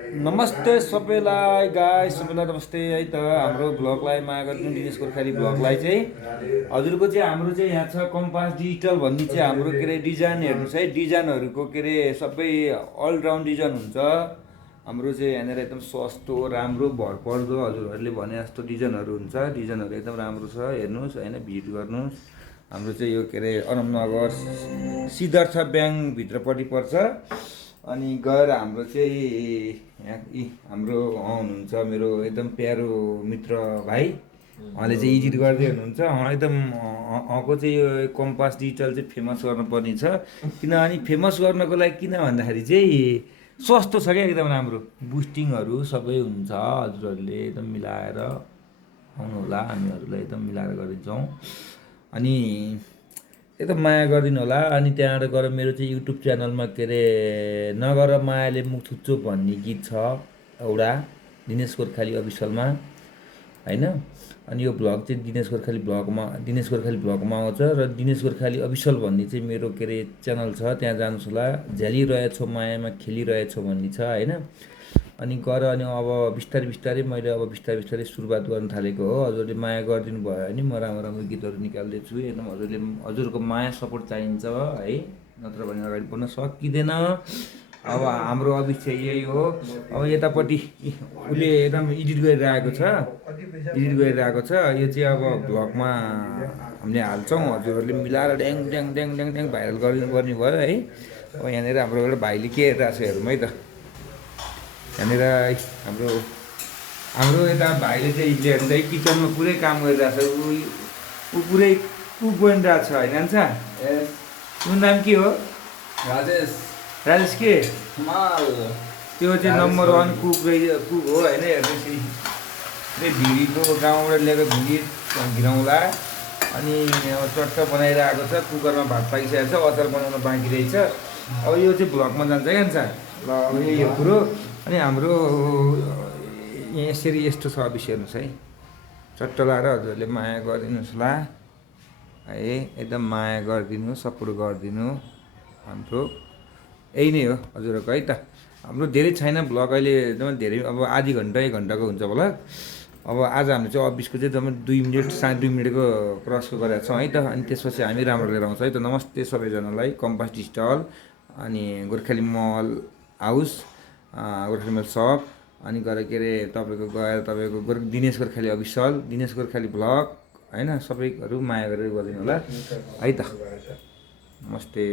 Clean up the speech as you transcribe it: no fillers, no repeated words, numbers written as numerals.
नमस्ते सबैलाई गाइस, सबैलाई नमस्ते है त। हाम्रो ब्लगलाई माया गरिदिनु, दिनेश गोर्खाली ब्लगलाई चाहिँ हजुरको चाहिँ हाम्रो चाहिँ यहाँ छ कम्पास डिजिटल भन्ने चाहिँ हाम्रो के अरे डिजाइन हेर्नुहोस् है। डिजाइनहरूको के अरे सबै अलराउन्ड डिजाइन हुन्छ हाम्रो चाहिँ। यहाँनिर एकदम सस्तो राम्रो भरपर्दो हजुरहरूले भने जस्तो डिजाइनहरू हुन्छ। डिजाइनहरू एकदम राम्रो छ, हेर्नुहोस् होइन, भिजिट गर्नुहोस्। हाम्रो चाहिँ यो के अरे अनमनगर सिद्धार्थ ब्याङ्कभित्रपट्टि पर्छ। अनि गएर हाम्रो चाहिँ यहाँ हाम्रो हुनुहुन्छ मेरो एकदम प्यारो मित्र भाइ, उहाँले चाहिँ एडिट गर्दै हुनुहुन्छ। एकदम उहाँको चाहिँ यो कम्पास डिजिटल चाहिँ फेमस गर्नुपर्ने छ। किनभने फेमस गर्नको लागि किन भन्दाखेरि चाहिँ सस्तो छ क्या, एकदम राम्रो बुस्टिङहरू सबै हुन्छ। हजुरहरूले एकदम मिलाएर आउनुहोला, हामीहरूलाई एकदम मिलाएर गरिदिन्छौँ। अनि एकदम माया गरिदिनु होला। अनि त्यहाँबाट गएर मेरो चाहिँ युट्युब च्यानलमा के अरे नगर मायाले मुख थुच्चो भन्ने गीत छ एउटा, दिनेश गोर्खाली अफिसियलमा होइन। अनि यो भ्लग चाहिँ दिनेश गोर्खाली भ्लगमा आउँछ। र दिनेश गोर्खाली अफिसियल भन्ने चाहिँ मेरो के अरे च्यानल छ, त्यहाँ जानुहोस् होला। झ्यालिरहेछौ मायामा खेलिरहेछौ भन्ने छ होइन। अनि गएर अनि अब बिस्तारै बिस्तारै मैले अब बिस्तारै सुरुवात गर्न थालेको हो। हजुरले माया गरिदिनु भयो भने म राम्रो राम्रो गीतहरू निकाल्दैछु। एकदम हजुरको माया सपोर्ट चाहिन्छ है, नत्र भने अगाडि बढ्न सकिँदैन। अब हाम्रो अफिस चाहिँ यही हो। अब यतापट्टि उसले एकदम एडिट गरिरहेको छ, यो चाहिँ अब भ्लगमा हामीले हाल्छौँ। हजुरहरूले मिलाएर ड्याङ ड्याङ ड्याङ ड्याङ ड्याङ भाइरल गरिदिनु पर्ने भयो है। अब यहाँनिर हाम्रो एउटा भाइले के हेरिरहेको छ हेरौँ है त। यहाँनिर हाम्रो हाम्रो यता भाइले चाहिँ हिजो हेर्नु चाहिँ किचनमा पुरै काम गरिरहेको छ। ऊ पुरै कुक बनिरहेको छ होइन छ। उनको नाम के हो? राजेश के त्यो चाहिँ नम्बर 1 कुक हो होइन। हेर्नुहोस् भिडीको गाउँबाट ल्याएको भिडी घिराउँला। अनि चट्ट बनाइरहेको छ, कुकरमा भात पाकिसकेको छ, अचार बनाउन बाँकी रहेछ। अब यो चाहिँ भ्लगमा जान्छ क्या छ ल। अब यही हो कुरो। अनि हाम्रो यसरी यस्तो छ अफिस, हेर्नुहोस् है। चट्ट लाएर हजुरहरूले माया गरिदिनुहोस् होला है, एकदम माया गरिदिनु, सपोर्ट गरिदिनु। हाम्रो यही नै हो हजुरहरूको है त। हाम्रो धेरै छैन भ्लग अहिले, एकदम धेरै अब आधी घन्टा 1 घन्टाको हुन्छ भ्लग। अब आज हामीले चाहिँ अफिसको चाहिँ एकदमै 2 मिनट 2.5 मिनटको क्रसको गरेका छौँ है त। अनि त्यसपछि हामी राम्रो लिएर आउँछौँ है त। नमस्ते सबैजनालाई। कम्पास डिजिटल अनि गोर्खाली मल हाउस, गोर्खाली मल सप, अनि गएर के अरे तपाईँको दिनेश गोर्खाली अफिसियल, दिनेश गोर्खाली भ्लग होइन। सबैहरू माया गरेर गरिदिनु होला है त। नमस्ते।